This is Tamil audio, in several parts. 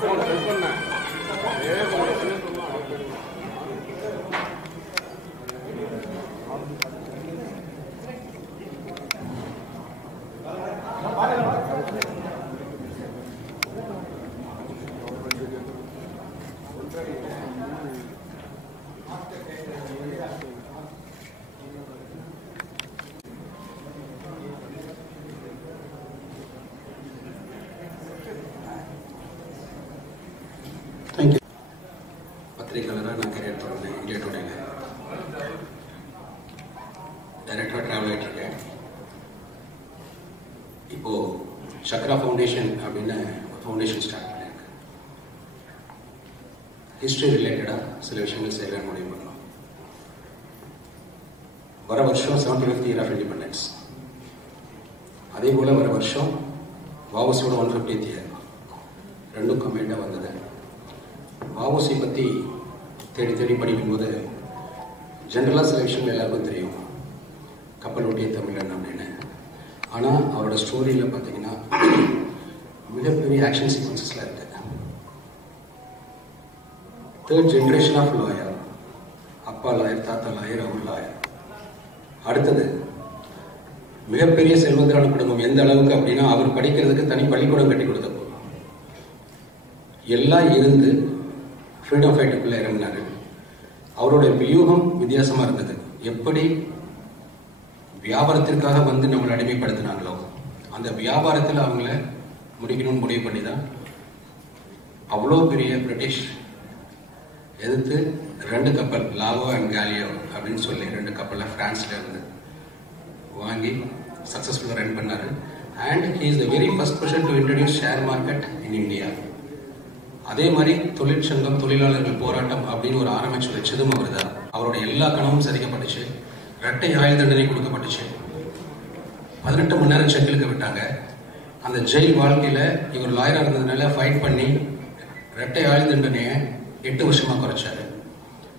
Thank you. பத்திரிகையாளராக நான் கரியர் தொடங்கினேன் இந்தியா டுடேல. டைரக்டராக ட்ராவல் ஆகிட்டு இருக்கேன். இப்போ சக்ரா ஃபவுண்டேஷன் அப்படின்னு ஃபவுண்டேஷன் ஸ்டார்ட் பண்ணியிருக்கேன். ஹிஸ்ட்ரி ரிலேட்டடாக சில விஷயங்கள் செய்யலாம் முடிவு பண்ணோம். வர வருஷம் 75th இயர் ஆஃப் இண்டிபெண்டன்ஸ். அதே போல் வர வருஷம் வாவுசியோட 150th இயர். ரெண்டும் கம்பைண்டாக வந்தது. வாவுசி பற்றி தேடி தேடி படிக்கும்போது ஜென்ரலாக சில விஷயங்கள் எல்லாருக்கும் தெரியும், கப்பல் ஓட்டிய தமிழன் அப்படின்னு. ஆனால் அவரோட ஸ்டோரியில் பார்த்தீங்கன்னா மிகப்பெரிய ஆக்ஷன் சீக்வன்சஸ்லாம் இருக்கு. 3rd generation ஆஃப் லாயர், அப்பா லாயர், தாத்தா லாயர், அவர் லாயர். அடுத்தது மிகப்பெரிய செல்வந்தரான குடும்பம். எந்த அளவுக்கு அப்படின்னா அவர் படிக்கிறதுக்கு தனி பள்ளிக்கூடம் கட்டி கொடுத்த போதும் எல்லாம் இருந்து ஃப்ரீடம் ஃபைட்டுக்குள்ளே இறங்கினார். அவருடைய வியூகம் வித்தியாசமாக இருந்தது. எப்படி வியாபாரத்திற்காக வந்து நம்மளை அடிமைப்படுத்தினாங்களோ அந்த வியாபாரத்தில் அவங்கள முடிக்கணும்னு முடிவு பண்ணி தான் அவ்வளோ பெரிய பிரிட்டிஷ் எதிர்த்து 2 கப்பல், லாவோ அண்ட் காலியோ அப்படின்னு சொல்லி 2 கப்பலை ஃப்ரான்ஸில் இருந்து வாங்கி சக்ஸஸ்ஃபுல்லாக ரன் பண்ணார். And he is the very first person to introduce share market in India. அதே மாதிரி தொழிற்சங்கம், தொழிலாளர்கள் போராட்டம் அப்படின்னு ஒரு ஆரம்பிச்சு வச்சதும் அவர் தான். அவருடைய எல்லா கனவும் சரிக்கப்பட்டுச்சு. 2 ஆயுள் தண்டனை கொடுக்கப்பட்டுச்சு. 18 மணி நேரம் செக்கிலுக்கு விட்டாங்க. அந்த ஜெயில் வாழ்க்கையில் இவர் லாயராக இருந்ததுனால ஃபைட் பண்ணி 2 ஆயுள் தண்டனையை 8 வருஷமாக குறைச்சாரு.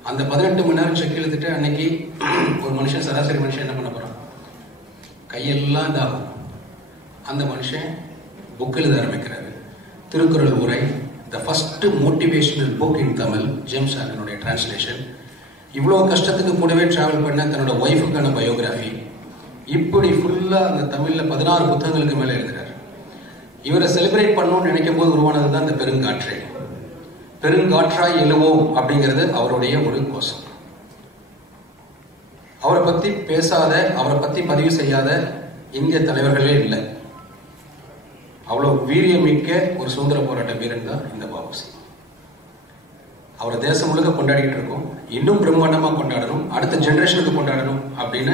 அந்த 18 மணி நேரம் செக் எழுதிட்டு அன்னைக்கு ஒரு மனுஷன், சராசரி மனுஷன் என்ன பண்ண போறான்? கையெல்லாம் இதாகும். அந்த மனுஷன் புக் எழுத ஆரம்பிக்கிறாரு. திருக்குறள் உரை, the first motivational book in Tamil, James ஆலனுடைய டிரான்ஸ்லேஷன். இவ்வளோ கஷ்டத்துக்கு கூடவே டிராவல் பண்ண தன்னோட ஒய்ஃபுக்கான பயோகிராஃபி. இப்படி ஃபுல்லாக அந்த தமிழில் 16 புத்தகங்களுக்கு மேலே எழுதுறாரு. இவரை செலிப்ரேட் பண்ணணும்னு நினைக்கும் போது உருவானது தான் இந்த பெருங்காற்று. பெருங்காற்றாய் எழுவோம் அப்படிங்கிறது அவருடைய ஒரு கோஷம். அவரை பற்றி பேசாத, அவரை பற்றி பதிவு செய்யாத இந்திய தலைவர்களே இல்லை. அவ்வளோ வீரியமிக்க ஒரு சுதந்திர போராட்ட வீரன் தான் இந்த வாவுசி. அவரை தேசம் முழுக்க கொண்டாடிட்டு இருக்கோம். இன்னும் பிரம்மாண்டமாக கொண்டாடணும், அடுத்த ஜெனரேஷனுக்கு கொண்டாடணும் அப்படின்னு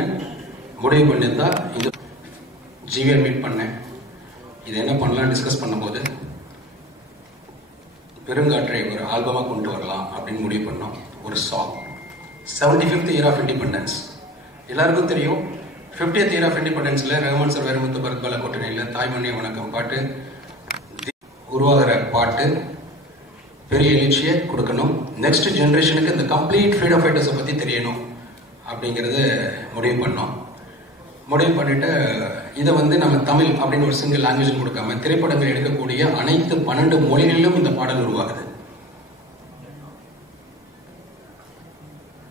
முடிவு பண்ணியிருந்தா இந்த ஜிவியை மீட் பண்ணேன். இது என்ன பண்ணலாம் டிஸ்கஸ் பண்ணும்போது பெருங்காற்றை ஒரு ஆல்பமாக கொண்டு வரலாம் அப்படின்னு முடிவு பண்ணோம். ஒரு song, 75th year of independence. எல்லாருக்கும் தெரியும் 50th இயர் ஆஃப் இண்டிபெண்டன்ஸில் ரஹ்மான் சார், வைரமுத்து பரத்பாலா கூட்டணியில் தாய்மொழி வணக்கம் பாட்டு உருவாகிற பாட்டு பெரிய எழுச்சியை கொடுக்கணும். நெக்ஸ்ட் ஜென்ரேஷனுக்கு இந்த கம்ப்ளீட் ஃப்ரீடம் ஃபைட்டர்ஸை பற்றி தெரியணும் அப்படிங்கிறத முடிவு பண்ணோம். முடிவு பண்ணிட்டு இதை வந்து நம்ம தமிழ் அப்படின்னு ஒரு சிங்கிள் லாங்குவேஜ் கொடுக்காம திரைப்படங்கள் எடுக்கக்கூடிய அனைத்து 12 மொழிகளிலும் இந்த பாடல் உருவாகுது.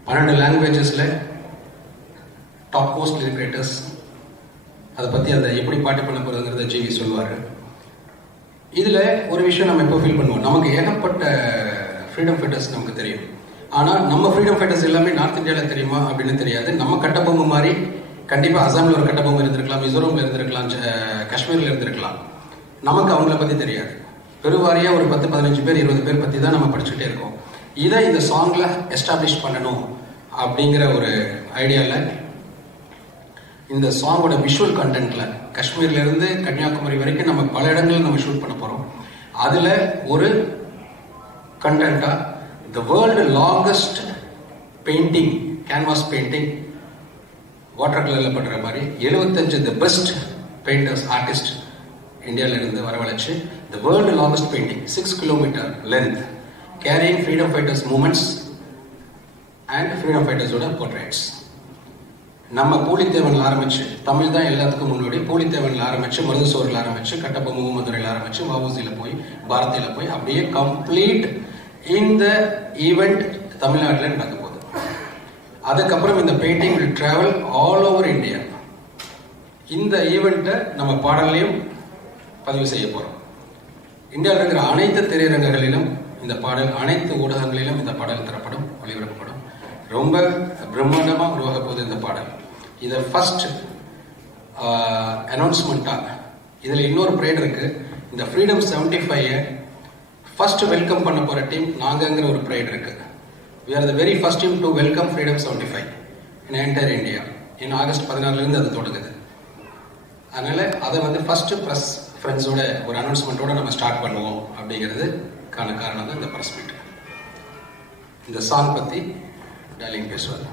12 லாங்குவேஜஸில் டாப் மோஸ்ட் லிரிக் அதை பற்றி அதை எப்படி பாட்டு பண்ண போகிறதுங்கிறத ஜிவி சொல்லுவார். இதில் ஒரு விஷயம் நம்ம எப்போ ஃபீல் பண்ணுவோம், நமக்கு ஏகப்பட்ட ஃப்ரீடம் ஃபைட்டர்ஸ் நமக்கு தெரியும். ஆனால் நம்ம ஃப்ரீடம் ஃபைட்டர்ஸ் எல்லாமே நார்த் இந்தியாவில் தெரியுமா அப்படின்னு தெரியாது. நம்ம கட்டபொம்மை மாதிரி கண்டிப்பாக அசாமில் ஒரு கட்டபொம்மை இருந்திருக்கலாம், மிசோரமில் இருந்திருக்கலாம், காஷ்மீரில் இருந்திருக்கலாம். நமக்கு அவங்கள பற்றி தெரியாது. பெருவாரியாக ஒரு 10-15 பேர் 20 பேர் பற்றி தான் நம்ம படிச்சுட்டே இருக்கோம். இதை இந்த சாங்கில் எஸ்டாப்ளிஷ் பண்ணணும் அப்படிங்கிற ஒரு ஐடியாவில் இந்த சாங்கோட விஷுவல் கண்டென்ட்ல காஷ்மீர்ல இருந்து கன்னியாகுமரி வரைக்கும் நம்ம பல இடங்களில் நம்ம ஷூட் பண்ண போறோம். அதுல ஒரு கண்டென்ட்டா the world longest painting, canvas painting water கலர்ல பண்ற மாதிரி 75 தி பெஸ்ட் பெயிண்டர்ஸ், ஆர்டிஸ்ட் இந்தியாவில இருந்து வரவழைச்சு the world longest painting 6 kilometre length carrying freedom fighters moments and freedom ஃபைட்டர்ஸோட போர்ட்ரேட்ஸ். நம்ம பூலித்தேவனில் ஆரம்பிச்சு, தமிழ் தான் எல்லாத்துக்கும் முன்னாடி, பூலித்தேவனில் ஆரம்பிச்சு, மருதுசோரில் ஆரம்பிச்சு, கட்டப்ப முகமதுரையில் ஆரம்பிச்சு, வஉசியில் போய், பாரதியில் போய், அப்படியே கம்ப்ளீட் இந்த ஈவெண்ட் தமிழ்நாட்டில் நடக்க போகுது. அதுக்கப்புறம் இந்த painting will travel all over India. இந்த ஈவெண்ட்டை நம்ம பாடலையும் பதிவு செய்ய போகிறோம். இந்தியாவில் இருக்கிற அனைத்து திரையரங்குகளிலும் இந்த பாடல், அனைத்து ஊடகங்களிலும் இந்த பாடல் தரப்படும், ஒளிபரப்பப்படும். ரொம்ப பிரம்மாண்டமாக உருவாக போகுது இந்த பாடல். இதை ஃபர்ஸ்ட் அனௌன்ஸ்மெண்ட்டாக இதில் இன்னொரு ப்ரைட் இருக்கு. இந்த ஃப்ரீடம் 75 ஃபர்ஸ்ட் வெல்கம் பண்ண போகிற டீம் நாங்கங்கிற ஒரு ப்ரைட் இருக்கு. We are the very first team to welcome Freedom 75 in entire India. In August 14 அது தொடங்குது. அதனால அதை வந்து ஃபர்ஸ்ட் ப்ரெஸ் ஃப்ரெண்ட்ஸோட ஒரு அனௌன்ஸ்மெண்ட்டோட நம்ம ஸ்டார்ட் பண்ணுவோம் அப்படிங்கிறது காரணம் தான் இந்த ப்ரெஸ் மீட். இந்த சாங் பற்றி டார்லிங் பேசுவார்.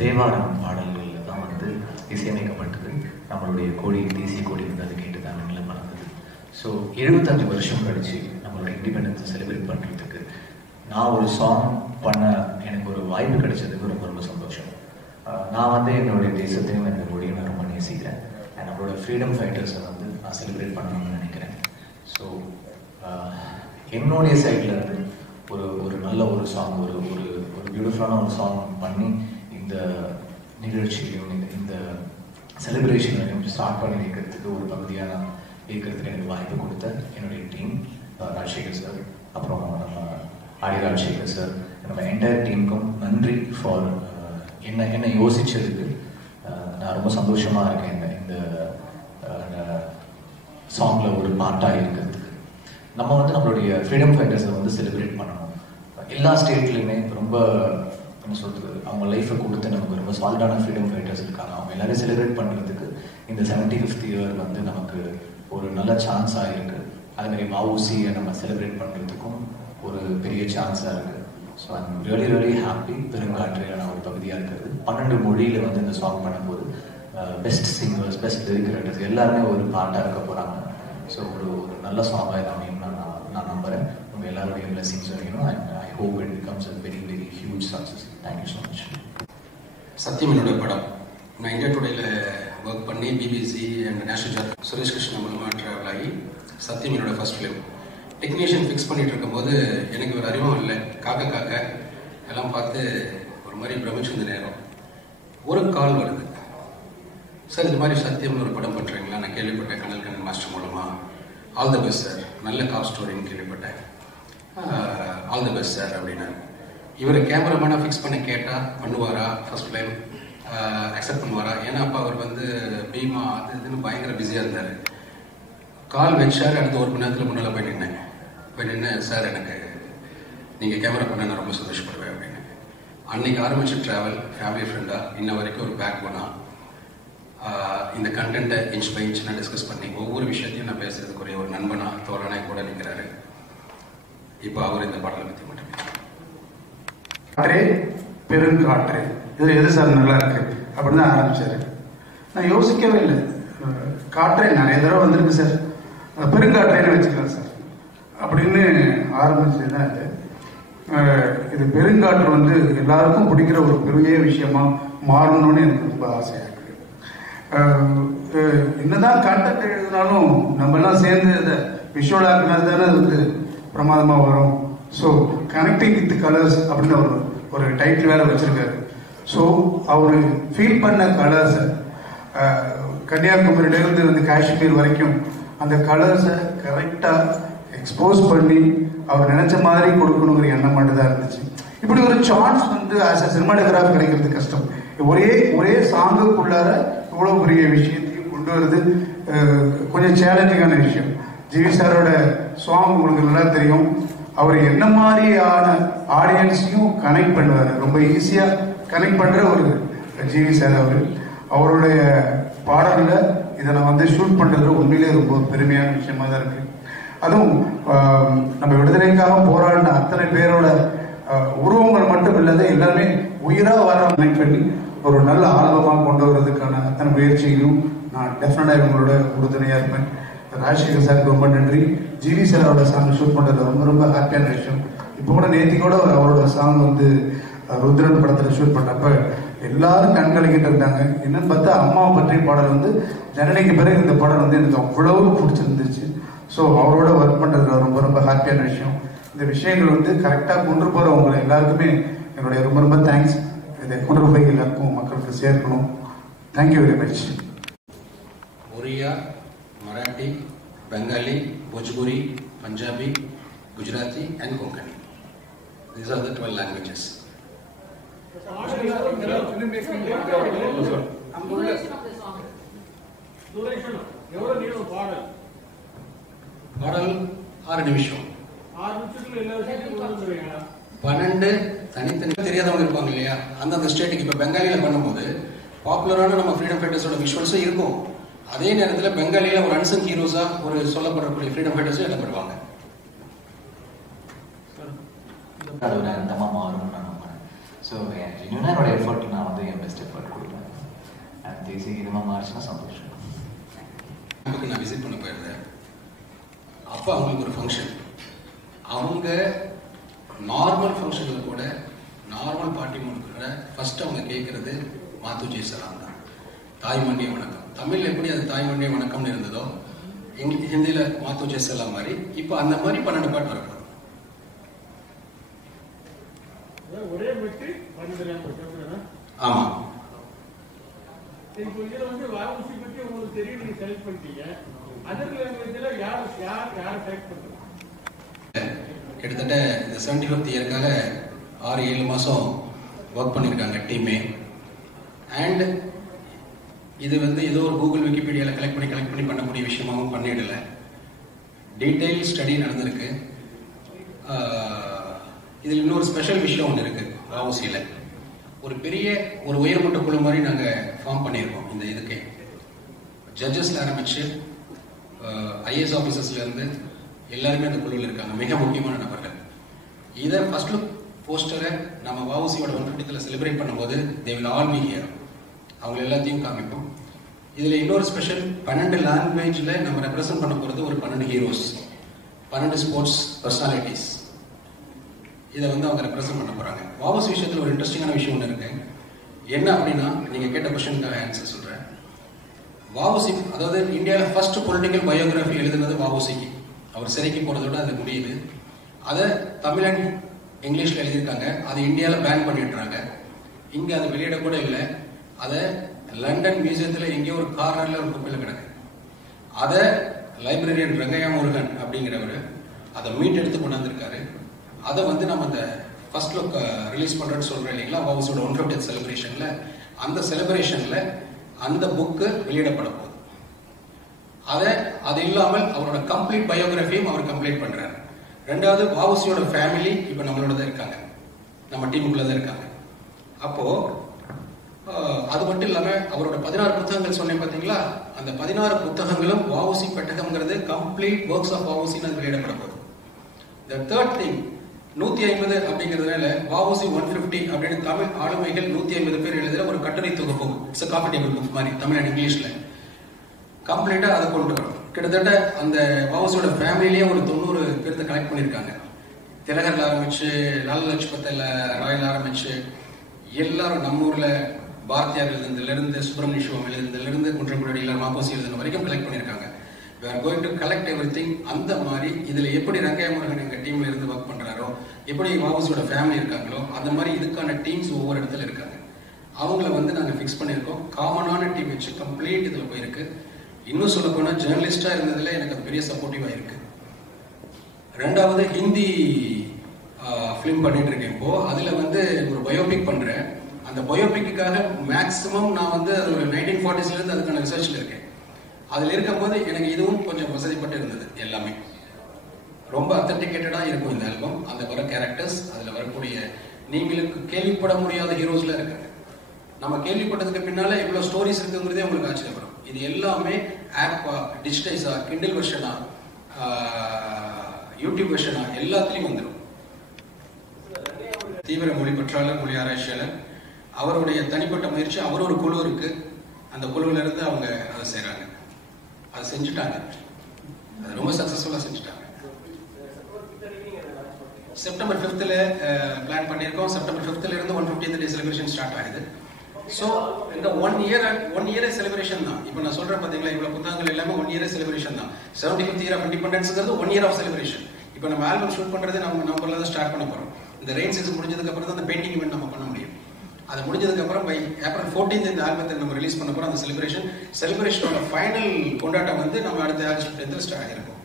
தேவாரம் பாடல்கள் தான் வந்து இசையமைக்கப்பட்டது. நம்மளுடைய கொடி, தேசிய கொடி வந்து அது கேட்டு தான் நிலம் வளர்ந்தது. ஸோ 75 வருஷம் கழிச்சு நம்மளோட இண்டிபெண்டன்ஸை செலிப்ரேட் பண்ணுறதுக்கு நான் ஒரு சாங் பண்ண எனக்கு ஒரு வாய்ப்பு கிடைச்சதுக்கு ரொம்ப ரொம்ப சந்தோஷம். நான் வந்து என்னுடைய தேசத்தையும் என்னோட மொழியும் நான் ரொம்ப நேசிக்கிறேன். நம்மளோட ஃப்ரீடம் ஃபைட்டர்ஸை வந்து நான் செலிப்ரேட் பண்ணணும்னு நினைக்கிறேன். ஸோ என்னுடைய சைடில் இருந்து ஒரு நல்ல ஒரு சாங், ஒரு பியூட்டிஃபுல்லான ஒரு சாங் பண்ணி இந்த நிகழ்ச்சியையும் இந்த செலிப்ரேஷனையும் ஸ்டார்ட் பண்ணி வைக்கிறதுக்கு ஒரு பகுதியாக நான் இருக்கிறதுக்கு எனக்கு வாய்ப்பு கொடுத்த என்னுடைய டீம், ராஜசேகர் சார், அப்புறம் நம்ம ஆடி ராஜசேகர் சார், நம்ம என்டையர் டீமுக்கும் நன்றி ஃபார் என்னை யோசிச்சதுக்கு. நான் ரொம்ப சந்தோஷமாக இருக்கேன் இந்த சாங்கில் ஒரு பார்ட்டாக இருக்கிறதுக்கு. நம்ம வந்து நம்மளுடைய ஃப்ரீடம் ஃபைட்டர்ஸை வந்து செலிப்ரேட் பண்ணணும். எல்லா ஸ்டேட்லையுமே ரொம்ப என்ன சொல்கிறது, அவங்க லைஃப்பை கொடுத்து நமக்கு ரொம்ப சாலிடான ஃப்ரீடம் ஃபைட்டர்ஸ் இருக்காங்க. அவங்க எல்லாரும் செலிப்ரேட் பண்ணுறதுக்கு இந்த 75th இயர் வந்து நமக்கு ஒரு நல்ல சான்ஸாக இருக்குது. அதுமாதிரி வஉசியை நம்ம செலிப்ரேட் பண்ணுறதுக்கும் ஒரு பெரிய சான்ஸாக இருக்குது. So I'm really happy. பெருங்காற்றையான ஒரு பகுதியாக இருக்கிறது. 12 மொழியில் வந்து இந்த சாங் பண்ணும்போது best singers, best lyric writers எல்லாருமே ஒரு பார்ட்டாக இருக்க போகிறாங்க. ஸோ ஒரு நல்ல சாங்காக இதை அமையும் நான் நம்புகிறேன். உங்கள் எல்லாருடைய பிளெஸிங்ஸ் வேணும். And I hope it becomes a very very huge success. Thank you so much. சத்தியம் என்னோட படம். நான் இந்தியா டுடேயில் ஒர்க் பண்ணி BBC and national geographic Suresh Krishna மூலமாக ட்ராவல் ஆகி சத்தியம் என்னோட ஃபர்ஸ்ட் ஃபிலிம். டெக்னீஷியன் ஃபிக்ஸ் பண்ணிட்டு இருக்கும்போது எனக்கு ஒரு அறிவும் இல்லை. காக்க எல்லாம் பார்த்து ஒரு மாதிரி பிரமிச்சிருந்த நேரம் ஒரு கால் வருது. சார் இது மாதிரி சத்தியம்னு ஒரு படம் பண்ணுறீங்களா? நான் கேள்விப்பட்டேன் கனல் கண்ணன் மாஸ்டர் மூலமாக. ஆல் த பெஸ்ட் சார், நல்ல காப் ஸ்டோரின்னு கேள்விப்பட்டேன். ஆல் த பெஸ்ட் சார் அப்படின்னா இவர் கேமராமேனாக ஃபிக்ஸ் பண்ண கேட்டால் பண்ணுவாரா, ஃபர்ஸ்ட் டைம் அக்செப்ட் பண்ணுவாரா? ஏன்னா அப்போ அவர் வந்து பீமா அது இதுன்னு பயங்கர பிஸியாக இருந்தார். கால் வச்சார். அடுத்து 1 மணி நேரத்தில் முன்னால் போய் நின்று சார் எனக்கு நீங்கள் கேமரா பண்ண நான் ரொம்ப சந்தோஷப்படுவேன் அப்படின்னு. அன்னைக்கு ஆரம்பிச்ச ட்ராவல் ஃபேமிலி ஃப்ரெண்டாக இன்ன வரைக்கும் ஒரு பேக் போனால் இந்த கண்டென்ட்டை இன்ச் பை இன்ச் நான் டிஸ்கஸ் பண்ணி ஒவ்வொரு விஷயத்தையும் நான் பேசுறதுக்குரிய ஒரு நண்பனா தோழனா கூட நிற்கிறாரு. இப்போ அவர் இந்த பாடலை பற்றி மட்டுமே. காற்றே பெருங்காற்றே, இது எது சார் நல்லா இருக்கு அப்படின்னு தான் ஆரம்பிச்சாரு. நான் யோசிக்கவே இல்லை. காற்றே நிறைய தடவை வந்திருக்கு சார், பெருங்காற்றேன்னு வச்சுக்கலாம் சார் அப்படின்னு ஆரம்பிச்சது தான் இது. இது பெருங்காற்று வந்து எல்லாருக்கும் பிடிக்கிற ஒரு பெரிய விஷயமா மாறணும்னு எனக்கு ரொம்ப ஆசையாக இருக்கு. என்னதான் கண்டென்ட் எழுதினாலும் நம்ம எல்லாம் சேர்ந்து இதை விஷுவல் ஆக்கினது தானே அது வந்து பிரமாதமாக வரும். ஸோ கனெக்டிங் வித் கலர்ஸ் அப்படின்னு ஒரு டைட்டில் வேலை வச்சிருக்காரு. ஸோ அவர் ஃபீல் பண்ண கலர்ஸை கன்னியாகுமரியிலேருந்து வந்து காஷ்மீர் வரைக்கும் அந்த கலர்ஸை கரெக்டாக எக்ஸ்போஸ் பண்ணி அவர் நினைச்ச மாதிரி கொடுக்கணுங்கிற எண்ணம் மட்டும் தான் இருந்துச்சு. இப்படி ஒரு சான்ஸ் வந்து ஆஸ் அ சினிமாட்டோகிராஃபர் கிடைக்கிறது கஷ்டம். ஒரே சாங்குக்குள்ளார இவ்வளோ பெரிய விஷயத்தையும் கொண்டு வருது கொஞ்சம் சேலஞ்சிங்கான விஷயம். ஜிவி சாரோட சாங் உங்களுக்கு நல்லா தெரியும். அவர் என்ன மாதிரியான ஆடியன்ஸையும் கனெக்ட் பண்ணுவார். ரொம்ப ஈஸியாக கனெக்ட் பண்ணுற ஒரு ஜிவி சார் அவருடைய பாடலில் இதை நான் வந்து ஷூட் பண்ணுறதுல உண்மையிலே ரொம்ப பெருமையான விஷயமா தான் இருக்கு. அதுவும் நம்ம விடுதலைக்காக போராடின அத்தனை பேரோட உருவங்கள் மட்டும் இல்லாத எல்லாமே உயிராக வர கனெக்ட் பண்ணி ஒரு நல்ல ஆல்பமாக கொண்டு வர்றதுக்கான அத்தனை முயற்சிகளும் நான் டெஃபினட்டாக இவங்களோட உறுதுணையாக இருப்பேன். ராஜசேகர் சாருக்கு ரொம்ப நன்றி. ஜிவி சாரோட சாங் ஷூட் பண்ணுறது ரொம்ப ரொம்ப ஹாப்பியான விஷயம். இப்போ கூட நேற்று கூட அவரோட சாங் வந்து ருத்ரன் படத்தில் ஷூட் பண்ணப்ப எல்லாரும் கண்கலங்கிட்டு இருந்தாங்க. என்னன்னு பார்த்தா அம்மாவை பற்றிய பாடல் வந்து ஜனனிக்கு பிறகு இந்த பாடல் வந்து எனக்கு அவ்வளவு பிடிச்சிருந்துச்சு. ஸோ அவரோட ஒர்க் பண்ணுறதுல ரொம்ப ரொம்ப ஹாப்பியான விஷயம். இந்த விஷயங்கள் வந்து கரெக்டாக கொண்டு போகிற உங்களை எல்லாருக்குமே என்னுடைய ரொம்ப ரொம்ப தேங்க்ஸ். இதை கொண்டு போய் எல்லாருக்கும் மக்களுக்கு சேர்க்கணும். Thank you very much. Oriya, Marathi, Bengali, Bhojpuri, Punjabi, Gujarati and Konkani. These are the 12 languages. பாடல் 6 நிமிஷம். 12 தனித்தனி தெரியாதவங்க இருப்பாங்க இல்லையா, அந்தந்த ஸ்டேட்டுக்கு. இப்போ பெங்காலியில் பண்ணும்போது பாப்புலரான நம்ம ஃப்ரீடம் ஃபைட்டர்ஸோட விஷுவல்ஸும் இருக்கும். அதே நேரத்தில் பெங்காலியில் ஒரு அன்சங் ஹீரோஸாக ஒரு சொல்லப்படக்கூடிய ஃப்ரீடம் ஃபைட்டர்ஸும் இடம்பெறுவாங்க. அது ஒரு அந்தமாக மாறும்னு நான் நம்புறேன். ஸோ என்னோட எஃபர்ட் நான் வந்து என் பெஸ்ட் எஃபர்ட் கொடுப்பேன். அது தேசிய கீதமாக மாறிச்சுன்னா சந்தோஷம். நான் விசிட் பண்ண போயிருந்தேன். அப்போ அவங்களுக்கு ஒரு ஃபங்க்ஷன். அவங்க நார்மல் ஃபங்க்ஷனில் கூட, நார்மல் பார்ட்டி மூடு கூட ஃபர்ஸ்ட் அவங்க கேட்குறது மாத்துஜி சலாம் தான், தாய்மண்ணிய வணக்கம். தமிழில் எப்படி அது தாய்மண்ணிய வணக்கம்னு இருந்ததோ, ஹிந்தியில் மாத்துஜி சலாம் மாதிரி இப்போ அந்த மாதிரி 12 பாட்டு வரணும். ஆமா. கிட்டத்தட்ட இந்த 75th இயர்க்காக 6-7 மாசம் ஒர்க் பண்ணியிருக்காங்க டீமே. அண்ட் இது வந்து ஏதோ ஒரு கூகுள் விக்கிபீடியாவில் கலெக்ட் பண்ணி பண்ணக்கூடிய விஷயமாகவும் பண்ணிடல. டீட்டெயில் ஸ்டடி நடந்திருக்கு. இதில் இன்னொரு ஸ்பெஷல் விஷயம் ஒன்று இருக்கு. வஉசியில் ஒரு பெரிய ஒரு உயர்மட்ட குழு மாதிரி நாங்கள் ஃபார்ம் பண்ணியிருக்கோம். இந்த இதுக்கே ஜட்ஜஸ்ல ஆரம்பிச்சு ஐஏஎஸ் ஆஃபீஸர்ஸ்லேருந்து எல்லாருமே அந்த குழுவில் இருக்காங்க, மிக முக்கியமான நபர்கள். இதை ஃபர்ஸ்ட் லுக் போஸ்டரை நம்ம வஉசியோட 150th செலிப்ரேட் பண்ணும்போது they will all be here. அவங்க எல்லாத்தையும் காமிப்போம். இதில் இன்னொரு ஸ்பெஷல் 12 லாங்குவேஜில் நம்ம ரெப்ரசென்ட் பண்ண போகிறது ஒரு 12 ஹீரோஸ், 12 ஸ்போர்ட்ஸ் பர்சனாலிட்டிஸ். இதை வந்து அவங்க ரெப்ரசென்ட் பண்ண போகிறாங்க. வஉசி விஷயத்தில் ஒரு இன்ட்ரெஸ்டிங்கான விஷயம் ஒன்று இருக்கு. என்ன அப்படின்னா, நீங்கள் கேட்ட கொஸ்டினுக்காக ஆன்சர் சொல்கிறேன். வஉசி, அதாவது இந்தியாவில் ஃபர்ஸ்ட் பொலிட்டிக்கல் பயோகிராஃபி எழுதுனது வஉசிக்கு. அவர் சிறைக்கு போகிறதோட அது முடியுது. அதை தமிழ் அண்ட் இங்கிலீஷில் எழுதியிருக்காங்க. அது இந்தியாவில் பேன் பண்ணிடுறாங்க. இங்கே அது வெளியிட கூட இல்லை. அதை லண்டன் மியூசியத்தில் எங்கேயோ ஒரு கார்னரில் ஒரு குப்பையில் கிடக்கு. அதை லைப்ரரியன் ரங்கையா முருகன் அப்படிங்கிறவர் அதை மீட் எடுத்து கொண்டாந்துருக்காரு. அதை வந்து நம்ம இந்த ஃபர்ஸ்ட் லுக் ரிலீஸ் பண்ணுறேன்னு சொல்கிறோம் இல்லைங்களா, வஉசியோட 150th செலிப்ரேஷனில். அந்த செலிப்ரேஷனில் அந்த புக்கு வெளியிடப்பட போகுது. அது இல்லாமல் அவரோட கம்ப்ளீட் பயோகிராஃபியும் அவர் கம்ப்ளீட் பண்ணுறாரு. ரெண்டாவது, வஉசியோட ஃபேமிலி இப்போ நம்மளோட தான் இருக்காங்க, நம்ம டீமுக்குள்ள தான் இருக்காங்க. அப்போ அது மட்டும் இல்லாமல் அவரோட 16 புத்தகங்கள் சொன்னேன் பார்த்தீங்களா, அந்த 16 புத்தகங்களும் வஉசி பெட்டகம்ங்கிறது கம்ப்ளீட் ஒர்க்ஸ் ஆஃப் வஉசின்னு அது வெளியிடப்பட போகுது. த தேர்ட் திங், 150 அப்படிங்கிறதுனால வஉசி 150 அப்படின்னு தமிழ் ஆளுமைகள் 150 பேர் எழுதுகிற ஒரு கட்டுரை தொகுப்பு, இட்ஸ் காஃபி டேபிள் புக் மாதிரி தமிழ் அண்ட் இங்கிலீஷ்ல கம்ப்ளீட்டா அதை கொண்டு வரும். கிட்டத்தட்ட அந்த வஉசியோட ஃபேமிலிலேயே ஒரு 90 பேர்த்த கலெக்ட் பண்ணியிருக்காங்க. திலகர்ல ஆரம்பிச்சு, லால் லஜ்பத் ராயில் ஆரம்பிச்சு, எல்லாரும் நம்ம ஊர்ல பாரதியார் எழுதுனதுலேருந்து, சுப்பிரமணிய சிவம் எழுதுனதுலேருந்து, குன்றக்குடியில் மாப்போசி எழுதுன வரைக்கும் கலெக்ட் பண்ணியிருக்காங்க. We are going to collect everything. அந்த மாதிரி இதில் எப்படி ரங்கையா முருகன் எங்கள் டீமில் இருந்து ஒர்க் பண்ணுறாரோ, எப்படி வஉசியோட ஃபேமிலி இருக்காங்களோ, அந்த மாதிரி இதுக்கான டீம்ஸ் ஒவ்வொரு இடத்துல இருக்காங்க. அவங்கள வந்து நாங்கள் ஃபிக்ஸ் பண்ணியிருக்கோம். காமனான டீம் வச்சு கம்ப்ளீட் இதில் போயிருக்கு. இன்னும் சொல்ல போனால் ஜேர்னலிஸ்டாக இருந்ததில் எனக்கு அது பெரிய சப்போர்ட்டிவாக இருக்கு. ரெண்டாவது, ஹிந்தி ஃபிலிம் பண்ணிட்டு இருக்கேன் இப்போ. அதில் வந்து ஒரு பயோபிக் பண்ணுறேன். அந்த பயோபிக்காக மேக்ஸிமம் நான் வந்து அது ஒரு 1940s அதுக்கான ரிசர்ச்சில் இருக்கேன். அதில் இருக்கும்போது எனக்கு இதுவும் கொஞ்சம் வசதிப்பட்டு இருந்தது. எல்லாமே ரொம்ப அத்தன்டிகேட்டடாக இருக்கும் இந்த ஆல்பம். அந்த வர கேரக்டர்ஸ், அதில் வரக்கூடிய நீங்களுக்கு கேள்விப்பட முடியாத ஹீரோஸ்ல இருக்காங்க. நம்ம கேள்விப்பட்டதுக்கு பின்னால இவ்வளோ ஸ்டோரிஸ் இருக்குங்கிறதே உங்களுக்கு ஆச்சரியப்படும். இது எல்லாமே ஆப்பா, டிஜிட்டைஸா, கிண்டில் வெர்ஷனா, யூடியூப் வெர்ஷனா, எல்லாத்துலேயும் வந்துடும். தீவிர மொழி பற்றாளர், மொழி ஆராய்ச்சியாளர், அவருடைய தனிப்பட்ட முயற்சி, அவர் ஒரு குழு இருக்கு. அந்த குழுவில இருந்து அவங்க அதை செய்கிறாங்க. அதை செஞ்சுட்டாங்க. அது ரொம்ப சக்சஸ்ஃபுல்லாக செஞ்சுட்டாங்க. செப்டம்பர் 5th பிளான் பண்ணியிருக்கோம். செப்டம்பர் 5th இருந்து 150th டே செலிப்ரேஷன் ஸ்டார்ட் ஆகுது. ஸோ இந்த ஒன் இயர் செலிப்ரேஷன் தான். இப்போ நான் சொல்றேன் பார்த்தீங்களா, இவ்வளோ புத்தகங்கள் எல்லாமே 1 year செலிப்ரேஷன் தான். 75th year ஆஃப் இண்டிபெண்டன்ஸ்ங்கிறது 1 year ஆஃப் செலிப்ரேஷன். இப்போ நம்ம ஆல்பம் ஷூட் பண்ணுறது நம்ம நவம்பர்ல தான் ஸ்டார்ட் பண்ண போகிறோம். இந்த ரெயின் சீசன் முடிஞ்சதுக்கு அப்புறம் தான் அந்த பெயிண்டிங் இவெண்ட் நம்ம பண்ண முடியும். அது முடிஞ்சதுக்கு அப்புறம் பை April 14th இந்த ஆல்பத்தை நம்ம ரிலீஸ் பண்ண போகிறோம். அந்த செலிப்ரேஷனோட ஃபைனல் கொண்டாட்டம் வந்து நம்ம அடுத்த August 10th ஸ்டார்ட் ஆகிருக்கும்.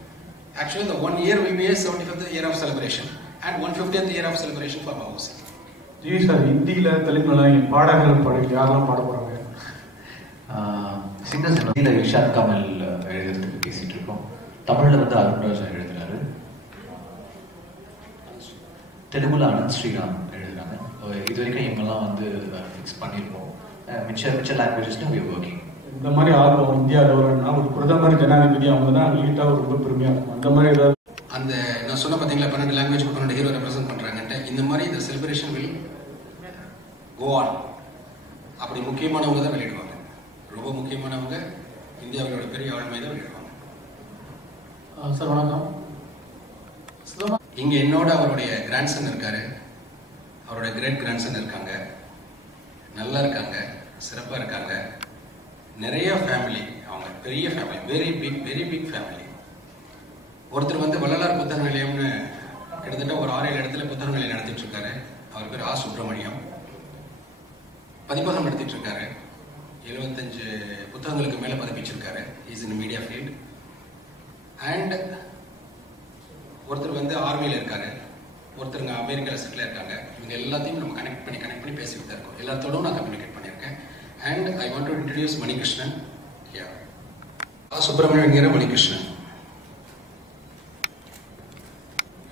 Actually, the 1 year will be a 75th year of celebration and 150th year of celebration for Vausi. G sir, ஹிந்தியில தெலுங்குல பாடல்கள் பாடி யாரெல்லாம் பாட போறாங்க? சிங்கர்ஸ் ஹிந்தியில இர்ஷாத் கமல் எழுதுறதுக்கு பேசிட்டு இருக்கோம். தமிழ்ல வந்து அருண்ராஜ் எழுதுறாரு. தெலுங்குல அனந்த் ஸ்ரீராம் எழுதுறாங்க. இது வரைக்கும் இவங்கெல்லாம் வந்து ஃபிக்ஸ் பண்ணியிருக்கோம். மிச்ச லாங்குவேஜஸ்லையும் we are working. இந்த மாதிரி ஆல்பம் இந்தியாவில் வரணும்னா ஒரு பிரதமர் ஜனாதிபதி அவங்க தான் லீட்டாக ரொம்ப பெருமையாக இருக்கும். அந்த மாதிரி ஏதாவது அந்த நான் சொன்ன பார்த்தீங்களா 12 லாங்குவேஜ் 12 ஹீரோ ரெப்ரசென்ட் பண்ணுறாங்கன்ட்டு, இந்த மாதிரி இந்த செலிப்ரேஷன் வில் கோ ஆன். அப்படி முக்கியமானவங்க தான் வெளியிடுவாங்க. ரொம்ப முக்கியமானவங்க இந்தியாவோட பெரிய ஆளுமை தான் வெளியிடுவாங்க. சார் வணக்கம். இங்கே என்னோட அவருடைய கிராண்ட்சன் இருக்காரு, அவருடைய கிரேட் கிராண்ட்சன் இருக்காங்க, நல்லா இருக்காங்க, சிறப்பாக இருக்காங்க. நிறைய ஃபேமிலி, அவங்க பெரிய ஃபேமிலி, வெரி பிக் ஃபேமிலி. ஒருத்தர் வந்து வள்ளலார் புத்தக நிலையம்னு கிட்டத்தட்ட ஒரு 6-7 இடத்துல புத்தக நிலையம் நடத்திட்டு இருக்காரு. அவர் பேர் சுப்பிரமணியம். பதிப்பகம் நடத்திட்டு இருக்காரு. 75 புத்தகங்களுக்கு மேலே பதிப்பிச்சிருக்காரு. Is in media field. And ஒருத்தர் வந்து ஆர்மியில் இருக்காரு, ஒருத்தருங்க அமெரிக்காவில் செட்டில் இருக்காங்க. இவங்க எல்லாத்தையும் நம்ம கனெக்ட் பண்ணி பேசிக்கிட்டு தான் இருக்கோம். எல்லாத்தோடும் நான் கம்யூனிகேட் பண்ணியிருக்கேன். And I want to introduce Manikrishnan. சுப்பிரமணியங்கிற மணிகிருஷ்ணன்.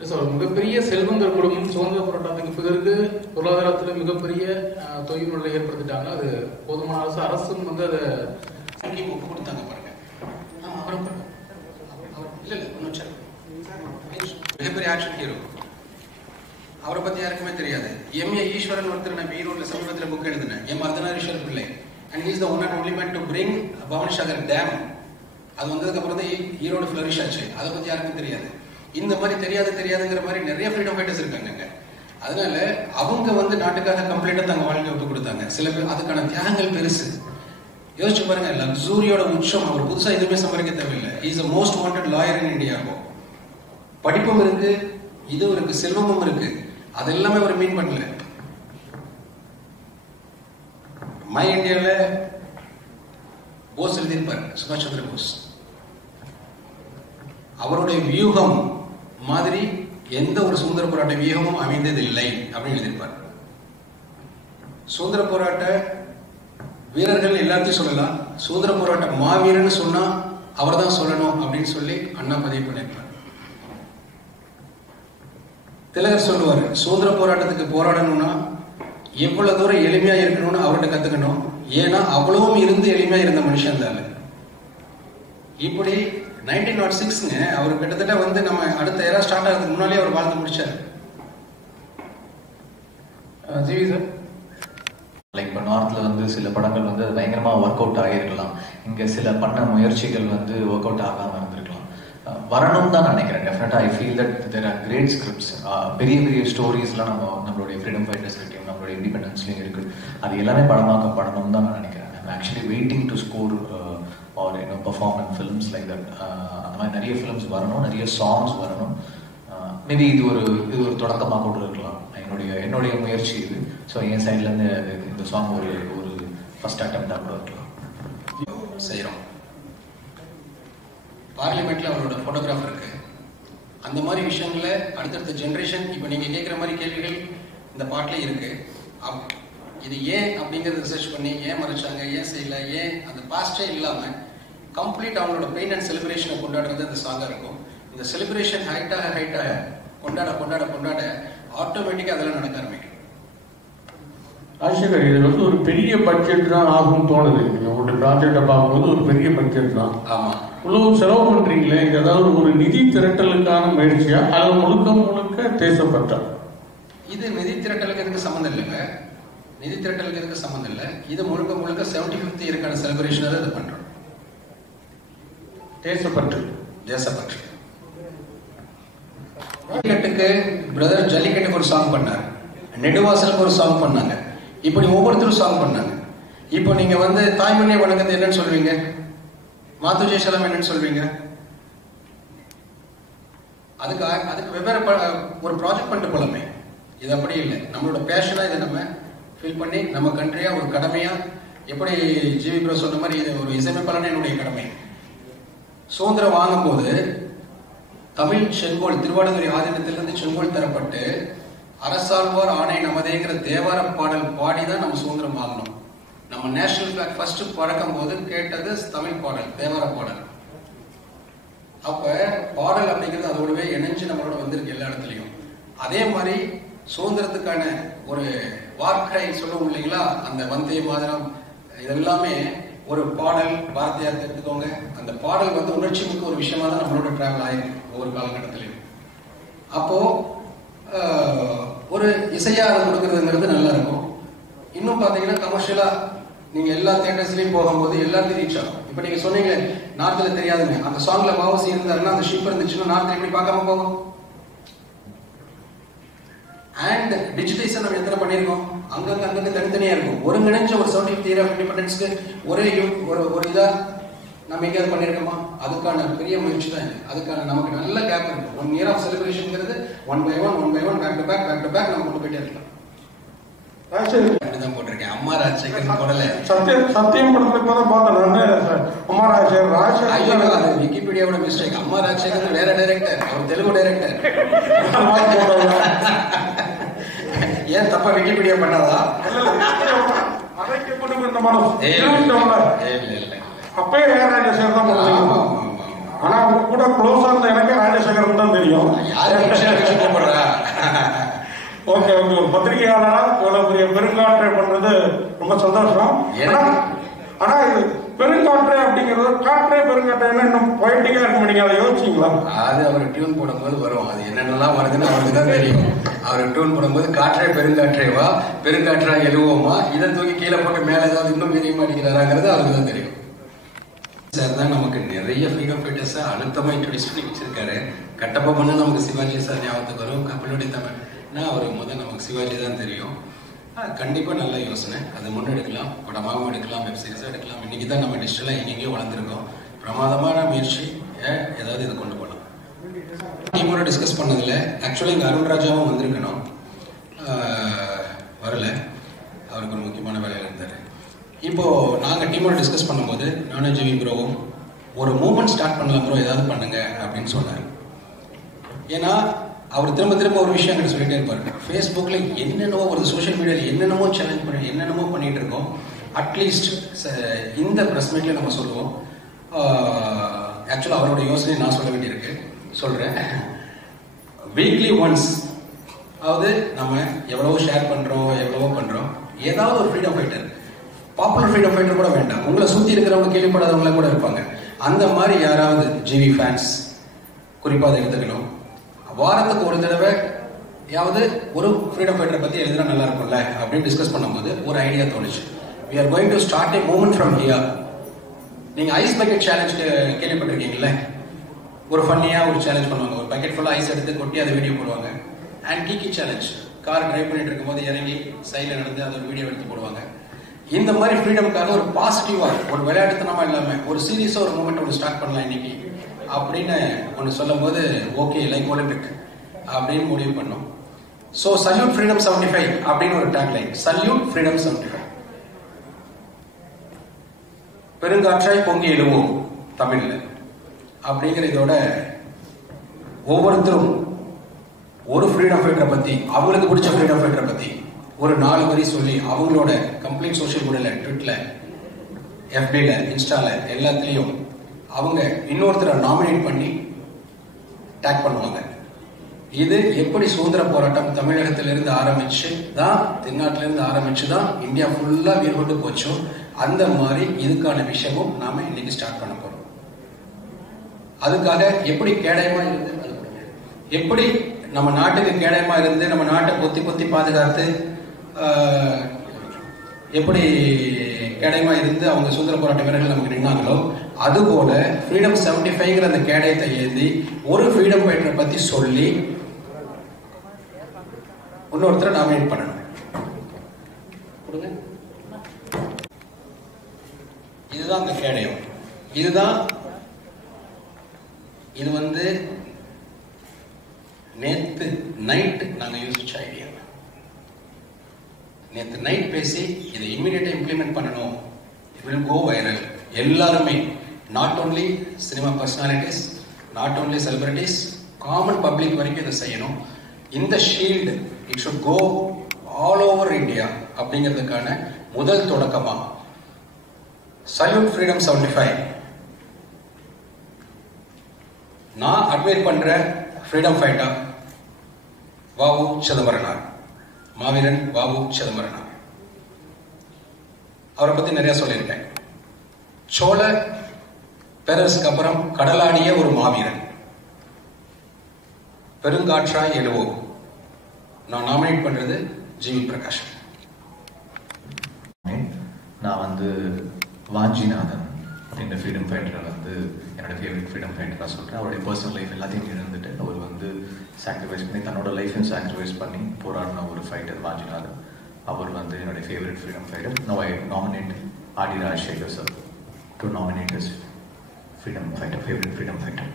சார், மிகப்பெரிய செல்வந்தர் குடும்பம் சுதந்திர போராட்டத்துக்கு பிறகு பொருளாதாரத்தில் மிகப்பெரிய தொய்வு நிலை ஏற்படுத்திட்டாங்க. அது போதுமான அரசும் வந்து அதை ஒப்பு கொடுத்தாங்க பாருங்க. மிகப்பெரிய ஆக்ஷன் ஹீரோ. அவரை பத்தி யாருக்குமே தெரியாது. எம்.ஏ. ஈஸ்வரன் ஒருத்தர் நான் ஈரோட்ல சமீபத்தில் புக் எழுதினேன், M. Arthanareeswarar Pillai. And is the one and only man to bring Bhavanisagar dam. அது வந்ததுக்கு அப்புறம் தான் ஈரோடு ஃபிளரிஷ் ஆச்சு. அதை பத்தி யாருக்கும் தெரியாது. இந்த மாதிரி தெரியாதுங்கிற மாதிரி நிறைய ஃப்ரீடம் ஃபைட்டர்ஸ் இருக்காங்க. அதனால அவங்க வந்து நாட்டுக்காக கம்ப்ளீட்டா தங்க வாழ்க்கை விட்டு கொடுத்தாங்க. சில பேர் அதுக்கான தியாகங்கள் பெருசு. யோசிச்சு பாருங்க, லக்ஸூரியோட உச்சம். அவர் புதுசா எதுவுமே சம்பாதிக்க தேவையில்லை. Is the most wanted lawyer in India. படிப்பும் இருக்கு, இதுவும் இருக்கு, செல்வமும் இருக்கு. அது எல்லாமே அவர் மீன் பண்ணல. மை இந்தியாவில் போஸ் எழுதியிருப்பார், சுபாஷ் சந்திர போஸ். அவருடைய வியூகம் மாதிரி எந்த ஒரு சுதந்திர போராட்ட வியூகமும் அமைந்ததில்லை அப்படின்னு எழுதியிருப்பார். சுதந்திர போராட்ட வீரர்கள் எல்லாத்தையும் சொல்லலாம், சுதந்திர போராட்ட மாவீரன் சொன்னா அவர் தான் சொல்லணும் அப்படின்னு சொல்லி அண்ணா பதிவு பண்ணியிருப்பார். திலகர் சொல்லுவார், சுதந்திர போராட்டத்துக்கு போராடணும்னா எவ்வளவு தூரம் எளிமையா இருக்கணும்னு அவர்கிட்ட கத்துக்கணும். ஏன்னா அவ்வளவும் இருந்து எளிமையா இருந்த மனுஷன் தான். இப்படி 1906ங்க அவர் கிட்டத்தட்ட வந்து நம்ம அடுத்த ஏரா ஸ்டார்ட் ஆகிறதுக்கு முன்னாலே அவர் வாழ்ந்து முடிச்சார். ஜிவி சார், லைக் இப்போ நார்த்தில் வந்து சில படங்கள் வந்து அது பயங்கரமாக ஒர்க் அவுட் ஆகிருக்கலாம். இங்கே சில பண்ண முயற்சிகள் வந்து ஒர்க் அவுட் ஆகாமல் இருந்திருக்கலாம். வரணும் தான் நினைக்கிறேன். டெஃபினட்டாக I feel that there are great scripts. பெரிய பெரிய ஸ்டோரிஸ்லாம் நம்மளுடைய ஃப்ரீடம் ஃபைட்டர்ஸ்கிட்டையும் நம்மளுடைய இண்டிபெண்டன்ஸ்லையும் இருக்குது. அது எல்லாமே படமாக்கப்படணும்னு தான் நான் நினைக்கிறேன். I'm actually waiting to score or perform in films like that. அந்த மாதிரி நிறைய ஃபிலிம்ஸ் வரணும், நிறைய சாங்ஸ் வரணும். மேபி இது ஒரு தொடக்கமாக கூட இருக்கலாம். என்னுடைய முயற்சி இது. ஸோ என் சைட்லேருந்து இந்த சாங் ஒரு ஃபர்ஸ்ட் அட்டெம்ப்டாக கூட இருக்கலாம். செய்கிறோம். பார்லிமெண்ட்ல அவரோட ஃபோட்டோகிராஃப் இருக்கு. அந்த மாதிரி விஷயங்கள அடுத்தடுத்த ஜென்ரேஷன் இப்போ நீங்க கேட்குற மாதிரி கேள்விகள் இந்த பாட்டிலே இருக்கு. இது ஏன் அப்படிங்கிறத ரிசர்ச் பண்ணி ஏன் மறைச்சாங்க, ஏன் செய்யல, ஏன் அந்த பாஸ்டே இல்லாம கம்ப்ளீட் அவங்களோட பெயின் அண்ட் செலிப்ரேஷனை கொண்டாடுறது அந்த சாங்கா இருக்கும். இந்த செலிப்ரேஷன் ஹைட்டாக கொண்டாட ஆட்டோமேட்டிக்காக அதெல்லாம் நடக்க ஆரம்பிக்கும். ராஜசேகர், இது வந்து ஒரு பெரிய பட்ஜெட் தான் ஆகும் தோணுது. உங்களுடைய ப்ராஜெக்டை பார்க்கும்போது ஒரு பெரிய பட்ஜெட் தான். ஆமா, இவ்வளவு செலவு பண்றீங்களே, இது ஏதாவது ஒரு நிதி திரட்டலுக்கான முயற்சியா அது முழுக்க தேசப்பட்டா? இது நிதி திரட்டலுக்கு எதுக்கு சம்மந்தம் இல்லைங்க. நிதி திரட்டலுக்கு எதுக்கு சம்மந்தம் இல்லை. இது முழுக்க 75th இயருக்கான செலிப்ரேஷன் தான் இது பண்றோம். தேசப்பற்று. ஜல்லிக்கட்டுக்கு பிரதர் ஒரு சாங் பண்ணார், நெடுவாசலுக்கு ஒரு சாங் பண்ணாங்க. இப்படி ஒவ்வொருத்தரும் சாங் பண்ணாங்க. இப்போ நீங்க வந்து தாய்மண்ணை வணக்கத்தை என்னன்னு சொல்வீங்க? மாத்துஜேசலம் என்னன்னு சொல்வீங்க? அதுக்கு வெவ்வேறு ஒரு ப்ராஜெக்ட் பண்ணிட்டு போலாமே. இது அப்படி இல்லை. நம்மளோட பேஷனா இதை நம்ம ஃபீல் பண்ணி நம்ம கண்ட்ரியா ஒரு கடமையா, எப்படி ஜிவி ப்ரோ சொன்ன மாதிரி இது ஒரு இசையமைப்பாளன என்னுடைய கடமை. சுதந்திரம் வாங்கும் போது தமிழ் செங்கோல் திருவாடுதுறை ஆதீனத்திலிருந்து செங்கோல் தரப்பட்டு அரசாழ்வார் ஆணை நமதேங்கிற தேவார பாடல் பாடிதான் நம்ம சுதந்திரம் வாங்கணும். நம்ம நேஷனல் பிளாக் ஃபர்ஸ்ட் பறக்கும் போது கேட்டது தமிழ் பாடல், தேவார பாடல். அப்ப பாடல் அப்படிங்கிறது அதோடவே இணைஞ்சு நம்மளோட வந்திருக்கு எல்லா இடத்துலையும். அதே மாதிரி சுதந்திரத்துக்கான ஒரு வார்க்கை சொல்லுவோம் இல்லைங்களா, அந்த வந்தே மாதரம், இதெல்லாமே ஒரு பாடல். பாரதியார் எடுத்துக்கோங்க, அந்த பாடல் வந்து உணர்ச்சி மிக்க ஒரு விஷயமா தான் நம்மளோட டிராவல் ஆயிருக்கு ஒவ்வொரு காலகட்டத்திலையும். அப்போ ஒரு இசையா அதை கொடுக்கறதுங்கிறது நல்லா இருக்கும். இன்னும் பாத்தீங்கன்னா கமர்ஷியலா நீங்க எல்லா தியேட்டர்ஸ்லயும் போகும்போது எல்லாத்தையும் ரீச் ஆகும். இப்ப நீங்க சொன்னீங்க நார்த்ல தெரியாதுங்க, அந்த சாங்ல பாவசி இருந்தாருன்னா அந்த ஷிப் இருந்துச்சுன்னா நார்த்ல எப்படி பார்க்காம போகும்? அண்ட் டிஜிட்டலைசேஷன் நம்ம எத்தனை பண்ணிருக்கோம்? அங்கங்க தனித்தனியா இருக்கும். ஒருங்கிணைஞ்ச ஒரு 75th இயர் ஆஃப் இண்டிபெண்டன்ஸ்க்கு ஒரே ஒரு இதா நம்ம எங்கேயாவது பண்ணிருக்கோமா? அதுக்கான பெரிய முயற்சி தான் இது. அதுக்கான நமக்கு நல்ல கேப் இருக்கு. 1 year ஆஃப் செலிப்ரேஷன்ங்கிறது one by one back to back நம்ம கொண்டு போயிட்டே இருக்கலாம். போட்டிருக்கேன் அம்மா ராஜசேகர் போடல. சத்தியம் படத்துல இப்பதான் பார்த்தேன் அம்மா ராஜசேகர். அது விக்கிபீடியாவோட மிஸ்டேக். அம்மா ராஜசேகர் வேற டைரக்டர், அவர் தெலுங்கு டைரக்டர். ஏன் தப்பா விக்கிபீடியா பண்ணாதா? அப்பயே ராஜசேகர் தான் பண்ணுவாங்க. ஆனா அவங்க கூட க்ளோஸா இருந்த எனக்கு ராஜசேகர் தான் தெரியும். ஓகே ஓகே, ஒரு பத்திரிகையாளரா இவ்வளவு பெரிய பெருங்காற்றை பண்றது ரொம்ப சந்தோஷம். ஆனா இது பெருங்காற்று அப்படிங்கிறது காற்றே பெருங்காற்று இன்னும் பொயட்டிக்கா இருக்க முடியுங்க. அதை யோசிச்சிங்களா? அது அவர் டியூன் போடும்போது வரும். அது என்னென்னலாம் வருதுன்னு அவருக்கு தான் தெரியும். அவர் டியூன் போடும்போது காற்றே பெருங்காற்றேவா, பெருங்காற்றா எழுவோமா, இதை தூக்கி கீழே போட்டு மேல ஏதாவது இன்னும் மீறிய மாட்டேங்கிறாராங்கிறது அவருக்கு தான் தெரியும். சார் தான் நமக்கு நிறைய ஃப்ரீடம் ஃபைட்டர்ஸை அழுத்தமா இன்ட்ரோடியூஸ் பண்ணி வச்சிருக்காரு. கட்டப்பா பண்ண நமக்கு சிவாஜி சார் ஞாபகத்துக்கு வரும். கப்பலுடைய தமிழ்னா அவர் முதல் நமக்கு சிவாஜி தான் தெரியும். கண்டிப்பா நல்ல யோசனை. அதை முன்னெடுக்கலாம், படமாகவும் எடுக்கலாம், வெப் சீரிஸாக எடுக்கலாம். இன்னைக்கு தான் நம்ம டிஜிட்டலாக எங்கெங்கேயோ வளர்ந்துருக்கோம். பிரமாதமான முயற்சி. ஏதாவது இதை கொண்டு போகலாம். டீமோட டிஸ்கஸ் பண்ணதில் ஆக்சுவலாக இங்கே அருண்ராஜாவும் வந்திருக்கணும், வரல. அவருக்கு ஒரு முக்கியமான வேலையில் இருந்தார். இப்போ நாங்கள் டீமோட டிஸ்கஸ் பண்ணும்போது நானும் ஜிவி ப்ரோவும் ஒரு மூவ்மெண்ட் ஸ்டார்ட் பண்ணலாம் ப்ரோ, ஏதாவது பண்ணுங்க அப்படின்னு சொன்னார். ஏன்னா அவர் திரும்ப ஒரு விஷயம் என்கிட்ட சொல்லிட்டே இருப்பாரு. ஃபேஸ்புக்ல என்னென்னவோ ஒரு சோஷியல் மீடியாவில் என்னென்னமோ சேலஞ்ச் பண்ணி என்னென்னமோ பண்ணிட்டு இருக்கோம். அட்லீஸ்ட் இந்த ப்ரெஸ் மீட்ல நம்ம சொல்லுவோம். ஆக்சுவலாக அவரோட யோசனை நான் சொல்ல வேண்டியிருக்கு, சொல்றேன். வீக்லி ஒன்ஸ் அதாவது நம்ம எவ்வளவோ ஷேர் பண்றோம், எவ்வளவோ பண்றோம், ஏதாவது ஒரு freedom fighter, popular freedom fighter கூட வேண்டாம், உங்களை சுத்தி இருக்கிறவங்க கேள்விப்படாதவங்கள கூட இருப்பாங்க, அந்த மாதிரி யாராவது ஜிவி ஃபேன்ஸ் குறிப்பாக அதை எடுத்துக்கணும். வாரத்துக்கு ஒரு தடவை யாவது ஒரு ஃப்ரீடம் ஃபைட்டரை பத்தி எழுதினா நல்லா இருக்கும்ல அப்படின்னு டிஸ்கஸ் பண்ணும்போது ஒரு ஐடியா தோணுச்சு. we are going to start a movement from here. நீங்க ஐஸ் பக்கெட் சேலஞ்ச் கேள்விப்பட்டிருக்கீங்கல்ல? ஒரு ஃபன்னியா ஒரு சேலஞ்ச் பண்ணுவாங்க. ஒரு பக்கெட் ஃபுல்லா ஐஸ் எடுத்து கொட்டி அதை வீடியோ போடுவாங்க. அண்ட் கீக்கி சேலஞ்ச், கார் டிரைவ் பண்ணிட்டு இருக்கும்போது இறங்கி சைடில் நடந்து அதை ஒரு வீடியோ எடுத்து போடுவாங்க. இந்த மாதிரி ஃப்ரீடமுக்காக ஒரு பாசிட்டிவா, ஒரு விளையாட்டுத்தனமா இல்லாம ஒரு சீரியஸா ஒரு மூமெண்ட் ஒன்று ஸ்டார்ட் பண்ணலாம் இன்னைக்கு அப்படின்னு ஒன்று சொல்லும் போது ஓகே லைக் ஒலிம்பிக் அப்படின்னு முடிவு பண்ணோம். ஸோ சல்யூட் ஃப்ரீடம் 75 அப்படின்னு ஒரு டேக்லைன். சல்யூட் ஃப்ரீடம் 75, பெருங்காற்றாய் பொங்கி எழுவோம் தமிழ்ல அப்படிங்கிற இதோட ஒவ்வொருத்தரும் ஒரு ஃப்ரீடம் ஃபைட்டரை பத்தி, அவங்களுக்கு பிடிச்ச ஃப்ரீடம் ஃபைட்டரை பத்தி ஒரு 4 வரி சொல்லி அவங்களோட கம்ப்ளீட் சோஷியல் மீடியால, ட்விட்டர்ல, எஃபில, இன்ஸ்டால எல்லாத்துலயும் அவங்க இன்னொருத்தரை நாமினேட் பண்ணி டேக் பண்ணுவாங்க. இது எப்படி சுதந்திர போராட்டம் தமிழகத்திலிருந்து ஆரம்பிச்சு தான், தென்னாட்டிலிருந்து ஆரம்பிச்சு தான் இந்தியா ஃபுல்லா வேறுபட்டு போச்சோ அந்த மாதிரி இதுக்கான விஷயமும் நாம இன்னைக்கு ஸ்டார்ட் பண்ண போறோம். அதுக்காக எப்படி கேடயமா இருந்து, எப்படி நம்ம நாட்டுக்கு கேடயமா இருந்து நம்ம நாட்டை பொத்தி பாதுகாத்து, எப்படி கேடயமா இருந்து அவங்க சுதந்திர போராட்ட வீரர்கள் நமக்கு நின்னாங்களோ அதுபோல ஃப்ரீடம் 75ங்கிற அந்த கேடயத்தை ஏந்தி ஒரு ஃப்ரீடம் ஃபைட்டரை பத்தி சொல்லி இன்னொருத்தரை நாமினேட் பண்ணணும். இதுதான் அந்த கேடயம். இது வந்து நேத்து நைட் நாங்க யோசிச்ச ஐடியா. நேத்து நைட் பேசி இதை இம்மிடியேட்டா இம்ப்ளிமெண்ட் பண்ணணும். It will go viral. எல்லாருமே, not only cinema personalities, not only celebrities, common public வரைக்கும் இதை செய்யணும். இந்த shield it should go all over India அப்படிங்கிறதுக்கான முதல் தொடக்கமா சல்யூட் ஃப்ரீடம் 75 நான் அட்மைர் பண்ற ஃப்ரீடம் ஃபைட்டர் வாவு சிதம்பரனார், மாவீரன் வாவு சிதம்பரனார். அவரை பத்தி நிறைய சொல்லியிருக்கேன். சோழ பேரரசுக்கு அப்புறம் கடலாடிய ஒரு மாவீரன், பெருங்காற்றாய் எழுவோம். நான் நாமினேட் பண்றது ஜிவி பிரகாஷ். நான் வந்து வாஞ்சிநாதன் அப்படின்ற ஃப்ரீடம் ஃபைட்டரை வந்து என்னோட ஃபேவரட் ஃப்ரீடம் ஃபைட்டராக சொல்கிறேன். அவருடைய பர்சனல் லைஃப் எல்லாத்தையும் இழந்துட்டு அவர் வந்து சாக்ரிஃபைஸ் பண்ணி தன்னோட லைஃபையும் சாக்ரிஃபைஸ் பண்ணி போராடின ஒரு ஃபைட்டர் வாஞ்சிநாதன். அவர் வந்து என்னுடைய favourite freedom fighter. No I nominate Aadi Rajasekar sir to nominate his freedom fighter, favourite freedom fighter.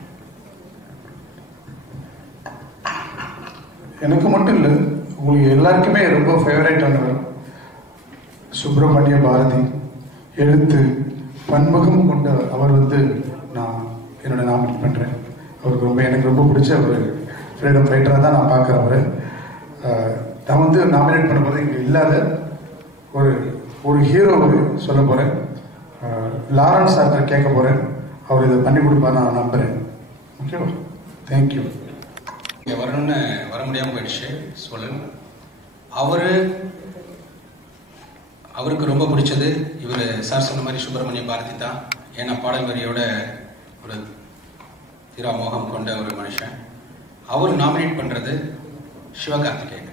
எனக்கு மட்டும் இல்லை, உங்களுக்கு எல்லாருக்குமே ரொம்ப ஃபேவரேட்டானவர் சுப்பிரமணிய பாரதி. எழுத்து பன்முகம் கொண்ட அவர் வந்து நான் என்னோட நாமினேட் பண்ணுறேன். அவருக்கு எனக்கு ரொம்ப பிடிச்ச ஒரு ஃப்ரீடம் ஃபைட்டராக தான் நான் பார்க்குறேன் அவரை. நான் வந்து நாமினேட் பண்ணும்போது இங்கே இல்லாத ஒரு ஹீரோவை சொல்ல போகிறேன். லாரன்ஸ் சார்கிட்ட கேட்க போகிறேன். அவர் இதை பண்ணி கொடுப்பார் நான் நம்புகிறேன். ஓகேவா? தேங்க்யூ. இங்கே வரணும்னு வர முடியாமல் போயிடுச்சு சொல்லுங்க. அவருக்கு ரொம்ப பிடிச்சது இவர் சார் சொன்ன மாதிரி சுப்பிரமணிய பாரதி தான். ஏன்னா பாடல் வரியோட ஒரு திராமோகம் கொண்ட ஒரு மனுஷன். அவர் நாமினேட் பண்ணுறது சிவகார்த்திகேயன்.